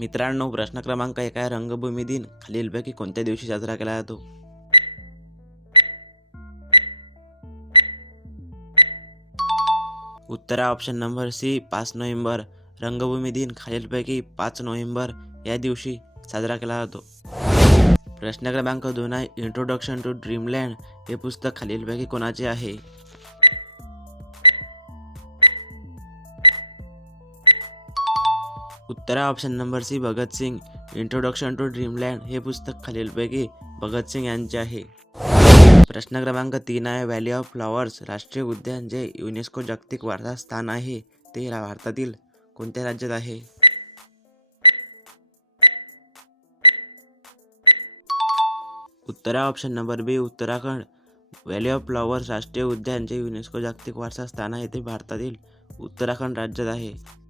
मित्रांनो, प्रश्न क्रमांक 1 आहे, रंगभूमी दिन खालीलपैकी कोणत्या दिवशी साजरा केला जातो? उत्तर आहे ऑप्शन नंबर सी 5 नोव्हेंबर. रंगभूमी दिन खालीलपैकी 5 नोव्हेंबर या दिवशी साजरा केला जातो. प्रश्न क्रमांक 2 आहे, इंट्रोडक्शन टू ड्रीमलँड हे पुस्तक खालीलपैकी कोणाचे आहे? उत्तर आहे option number C Bhagat Singh. Introduction to Dreamland हे पुस्तक खालीलपैकी भगतसिंग यांचे आहे. प्रश्न क्रमांक 3 आहे, व्हॅली ऑफ फ्लॉवर्स राष्ट्रीय उद्यान जे युनेस्को जागतिक वारसा स्थान आहे ते भारतातील कोणत्या राज्यात आहे? उत्तर आहे option number B Uttarakhand. Valley of flowers राष्ट्रीय उद्यान जे युनेस्को जागतिक वारसा स्थान आहे ते भारतातील उत्तराखंड राज्यात आहे.